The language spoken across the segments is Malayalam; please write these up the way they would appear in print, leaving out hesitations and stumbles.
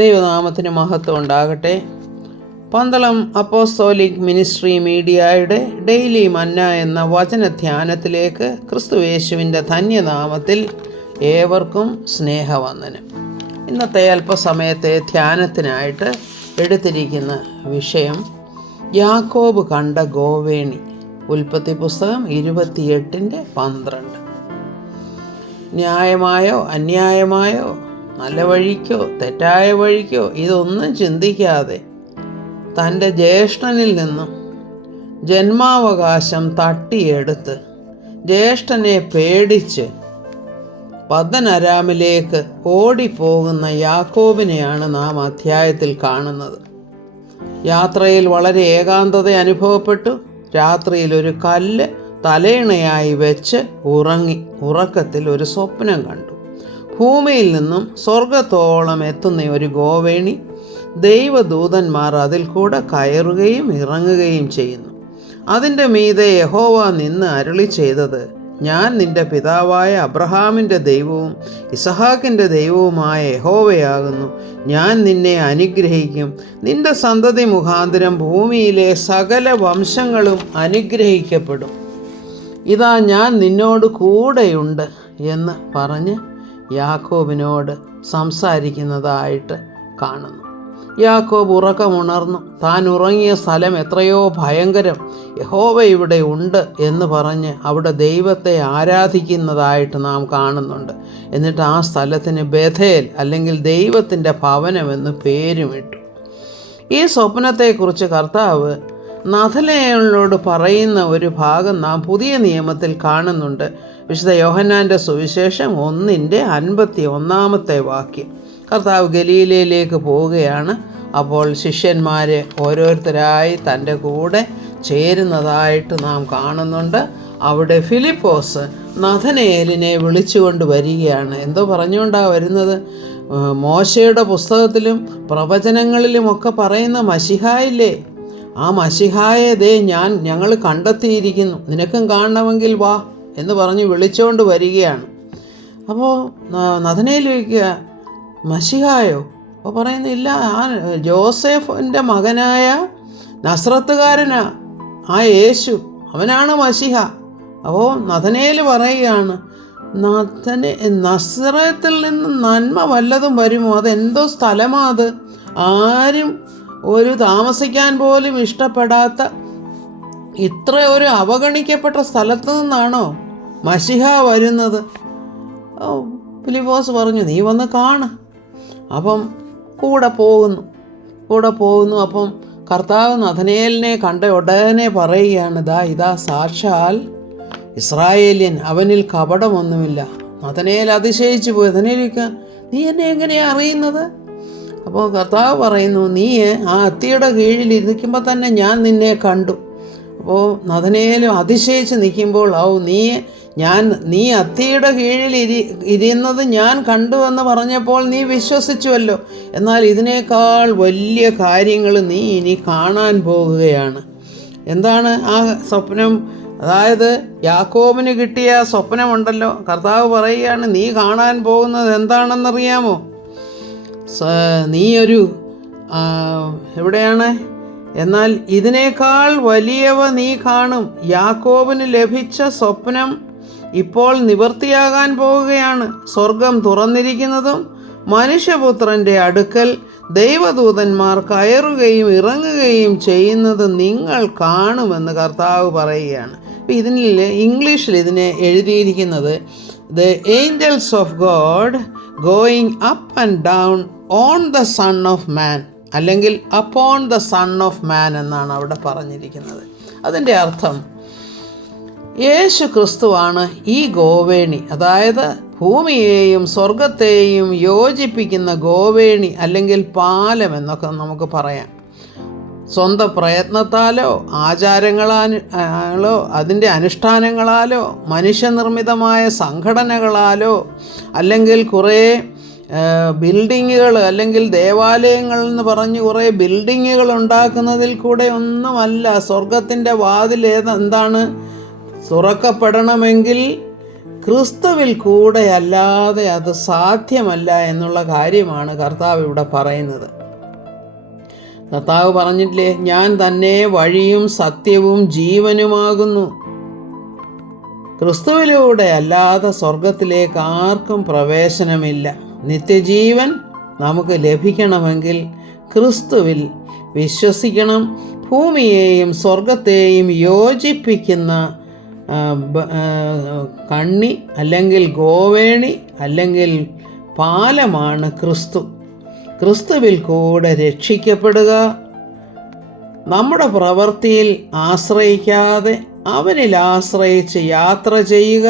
ദൈവനാമത്തിന് മഹത്വം ഉണ്ടാകട്ടെ. പന്തളം അപ്പോസ്തോലിക് മിനിസ്ട്രി മീഡിയയുടെ ഡെയിലി മന്ന എന്ന വചനധ്യാനത്തിലേക്ക് ക്രിസ്തുയേശുവിൻ്റെ ധന്യനാമത്തിൽ ഏവർക്കും സ്നേഹവന്ദനം. ഇന്നത്തെ അല്പസമയത്തെ ധ്യാനത്തിനായിട്ട് എടുത്തിരിക്കുന്ന വിഷയം യാക്കോബ് കണ്ട ഗോവേണി. ഉൽപ്പത്തി പുസ്തകം 28:12. ന്യായമായോ അന്യായമായോ നല്ല വഴിക്കോ തെറ്റായ വഴിക്കോ ഇതൊന്നും ചിന്തിക്കാതെ തൻ്റെ ജ്യേഷ്ഠനിൽ നിന്നും ജന്മാവകാശം തട്ടിയെടുത്ത് ജ്യേഷ്ഠനെ പേടിച്ച് പദ്ദൻഅരാമിലേക്ക് ഓടിപ്പോകുന്ന യാക്കോബിനെയാണ് നാം അധ്യായത്തിൽ കാണുന്നത്. യാത്രയിൽ വളരെ ഏകാന്തത അനുഭവപ്പെട്ടു. രാത്രിയിൽ ഒരു കല്ല് തലയിണയായി വെച്ച് ഉറങ്ങി. ഉറക്കത്തിൽ ഒരു സ്വപ്നം കണ്ടു. ഭൂമിയിൽ നിന്നും സ്വർഗത്തോളം എത്തുന്ന ഒരു ഗോവേണി, ദൈവദൂതന്മാർ അതിൽ കൂടെ കയറുകയും ഇറങ്ങുകയും ചെയ്യുന്നു. അതിൻ്റെ മീതെ യഹോവ നിന്ന് അരുളി ചെയ്തത്, ഞാൻ നിന്റെ പിതാവായ അബ്രഹാമിൻ്റെ ദൈവവും ഇസഹാക്കിൻ്റെ ദൈവവുമായ യഹോവയാകുന്നു. ഞാൻ നിന്നെ അനുഗ്രഹിക്കും. നിന്റെ സന്തതി മുഖാന്തരം ഭൂമിയിലെ സകല വംശങ്ങളും അനുഗ്രഹിക്കപ്പെടും. ഇതാ ഞാൻ നിന്നോട് കൂടെയുണ്ട് എന്ന് പറഞ്ഞ് യാക്കോബിനോട് സംസാരിക്കുന്നതായിട്ട് കാണുന്നു. യാക്കോബ് ഉറക്കമുണർന്നു. താൻ ഉറങ്ങിയ സ്ഥലം എത്രയോ ഭയങ്കരം, യഹോവ ഇവിടെ ഉണ്ട് എന്ന് പറഞ്ഞ് അവിടെ ദൈവത്തെ ആരാധിക്കുന്നതായിട്ട് നാം കാണുന്നുണ്ട്. എന്നിട്ട് ആ സ്ഥലത്തിന് ബഥേൽ അല്ലെങ്കിൽ ദൈവത്തിൻ്റെ ഭവനമെന്ന് പേരുമിട്ടു. ഈ സ്വപ്നത്തെക്കുറിച്ച് കർത്താവ് നഥനയേലിനോട് പറയുന്ന ഒരു ഭാഗം നാം പുതിയ നിയമത്തിൽ കാണുന്നുണ്ട്. വിശുദ്ധ യോഹന്നാൻ്റെ സുവിശേഷം 1:51 കർത്താവ് ഗലീലയിലേക്ക് പോവുകയാണ്. അപ്പോൾ ശിഷ്യന്മാരെ ഓരോരുത്തരായി തൻ്റെ കൂടെ ചേരുന്നതായിട്ട് നാം കാണുന്നുണ്ട്. അവിടെ ഫിലിപ്പോസ് നഥനയേലിനെ വിളിച്ചുകൊണ്ട് വരികയാണ്. എന്തോ പറഞ്ഞുകൊണ്ടാണ് വരുന്നത്? മോശയുടെ പുസ്തകത്തിലും പ്രവചനങ്ങളിലുമൊക്കെ പറയുന്ന മശിഹായില്ലേ, ആ മശിഹായെ ഞങ്ങൾ കണ്ടെത്തിയിരിക്കുന്നു, നിനക്കും കാണണമെങ്കിൽ വാ എന്ന് പറഞ്ഞ് വിളിച്ചുകൊണ്ട് വരികയാണ്. അപ്പോൾ നഥനയേൽ ചോദിക്കുക, മശിഹായോ? അപ്പോൾ പറയുന്നില്ല, ആ ജോസഫിൻ്റെ മകനായ നസ്രത്തുകാരനാ ആ യേശു, അവനാണ് മശിഹ. അപ്പോൾ നഥനയേൽ പറയുകയാണ്, നസ്രത്തിൽ നിന്ന് നന്മ വല്ലതും വരുമോ? അതെന്തോ സ്ഥലമാ അത്? ആരും ഒരു താമസിക്കാൻ പോലും ഇഷ്ടപ്പെടാത്ത ഇത്ര ഒരു അവഗണിക്കപ്പെട്ട സ്ഥലത്തു നിന്നാണോ മശിഹ വരുന്നത്? ഫിലിപ്പോസ് പറഞ്ഞു, നീ വന്ന് കാണ്. അപ്പം കൂടെ പോകുന്നു. അപ്പം കർത്താവ് നഥനയേലിനെ കണ്ട ഉടനെ പറയുകയാണ്, ഇതാ സാക്ഷാൽ ഇസ്രായേല്യൻ, അവനിൽ കപടമൊന്നുമില്ല. നഥനയേൽ അതിശയിച്ചു പോയി. നഥനയേലിക്കാൻ, നീ എന്നെ എങ്ങനെയാണ് അറിയുന്നത്? അപ്പോൾ കർത്താവ് പറയുന്നു, നീ ആ അത്തിയുടെ കീഴിൽ ഇരിക്കുമ്പോൾ തന്നെ ഞാൻ നിന്നെ കണ്ടു. അപ്പോൾ നഥനയേലും അതിശയിച്ച് നിൽക്കുമ്പോൾ, നീ അത്തിയുടെ കീഴിൽ ഇരുന്നത് ഞാൻ കണ്ടു എന്ന് പറഞ്ഞപ്പോൾ നീ വിശ്വസിച്ചുവല്ലോ. എന്നാൽ ഇതിനേക്കാൾ വലിയ കാര്യങ്ങൾ നീ ഇനി കാണാൻ പോകുകയാണ്. എന്താണ് ആ സ്വപ്നം? അതായത് യാക്കോബിന് കിട്ടിയ സ്വപ്നമുണ്ടല്ലോ. കർത്താവ് പറയുകയാണ്, നീ കാണാൻ പോകുന്നത് എന്താണെന്നറിയാമോ? എവിടെയാണ്? എന്നാൽ ഇതിനേക്കാൾ വലിയവ നീ കാണും. യാക്കോബിന് ലഭിച്ച സ്വപ്നം ഇപ്പോൾ നിവൃത്തിയാകാൻ പോവുകയാണ്. സ്വർഗം തുറന്നിരിക്കുന്നതും മനുഷ്യപുത്രൻ്റെ അടുക്കൽ ദൈവദൂതന്മാർ കയറുകയും ഇറങ്ങുകയും ചെയ്യുന്നത് നിങ്ങൾ കാണുമെന്ന് കർത്താവ് പറയുകയാണ്. ഇംഗ്ലീഷിൽ ഇതിനെ എഴുതിയിരിക്കുന്നത്, the angels of God going up and down on the son of man, അല്ലെങ്കിൽ upon the son of man എന്നാണ് അവിടെ പറഞ്ഞിരിക്കുന്നത്. അതിൻ്റെ അർത്ഥം യേശു ക്രിസ്തുവാണ് ഈ ഗോവേണി, അതായത് ഭൂമിയെയും സ്വർഗത്തെയും യോജിപ്പിക്കുന്ന ഗോവേണി അല്ലെങ്കിൽ പാലം എന്നൊക്കെ നമുക്ക് പറയാം. സ്വന്തം പ്രയത്നത്താലോ ആചാരങ്ങളാലോ അതിൻ്റെ അനുഷ്ഠാനങ്ങളാലോ മനുഷ്യനിർമ്മിതമായ സംഘടനകളാലോ അല്ലെങ്കിൽ കുറേ ബിൽഡിങ്ങുകൾ അല്ലെങ്കിൽ ദേവാലയങ്ങൾ എന്ന് പറഞ്ഞ് കുറേ ബിൽഡിങ്ങുകൾ ഉണ്ടാക്കുന്നതിൽ കൂടെ ഒന്നുമല്ല സ്വർഗത്തിൻ്റെ വാതിൽ എന്താണ് തുറക്കപ്പെടണമെങ്കിൽ ക്രിസ്തുവിൽ കൂടെ അല്ലാതെ അത് സാധ്യമല്ല എന്നുള്ള കാര്യമാണ് കർത്താവ് ഇവിടെ പറയുന്നത്. കർത്താവ് പറഞ്ഞിട്ടില്ലേ, ഞാൻ തന്നെ വഴിയും സത്യവും ജീവനുമാകുന്നു. ക്രിസ്തുവിലൂടെ അല്ലാതെ സ്വർഗത്തിലേക്ക് ആർക്കും പ്രവേശനമില്ല. നിത്യജീവൻ നമുക്ക് ലഭിക്കണമെങ്കിൽ ക്രിസ്തുവിൽ വിശ്വസിക്കണം. ഭൂമിയെയും സ്വർഗത്തെയും യോജിപ്പിക്കുന്ന കണ്ണി അല്ലെങ്കിൽ ഗോവേണി അല്ലെങ്കിൽ പാലമാണ് ക്രിസ്തു. ക്രിസ്തുവിൽ കൂടെ രക്ഷിക്കപ്പെടുക, നമ്മുടെ പ്രവൃത്തിയിൽ ആശ്രയിക്കാതെ അവനിൽ ആശ്രയിച്ച് യാത്ര ചെയ്യുക,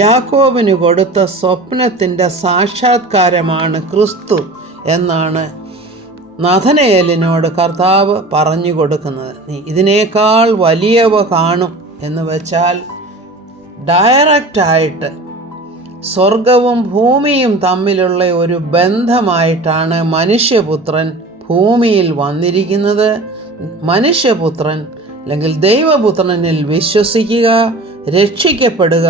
യാക്കോബിന് കൊടുത്ത സ്വപ്നത്തിൻ്റെ സാക്ഷാത്കാരമാണ് ക്രിസ്തു എന്നാണ് നഥനയേലിനോട് കർത്താവ് പറഞ്ഞു കൊടുക്കുന്നത്. നീ ഇതിനേക്കാൾ വലിയവ കാണും എന്ന് വെച്ചാൽ ഡയറക്റ്റായിട്ട് സ്വർഗവും ഭൂമിയും തമ്മിലുള്ള ഒരു ബന്ധമായിട്ടാണ് മനുഷ്യപുത്രൻ ഭൂമിയിൽ വന്നിരിക്കുന്നത്. മനുഷ്യപുത്രൻ അല്ലെങ്കിൽ ദൈവപുത്രനിൽ വിശ്വസിക്കുക, രക്ഷിക്കപ്പെടുക,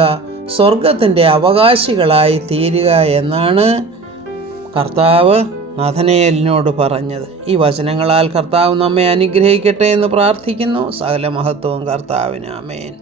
സ്വർഗത്തിൻ്റെ അവകാശികളായി തീരുക എന്നാണ് കർത്താവ് നഥനയേലിനോട് പറഞ്ഞത്. ഈ വചനങ്ങളാൽ കർത്താവ് നമ്മെ അനുഗ്രഹിക്കട്ടെ എന്ന് പ്രാർത്ഥിക്കുന്നു. സകല മഹത്വവും കർത്താവിന്. ആമേൻ.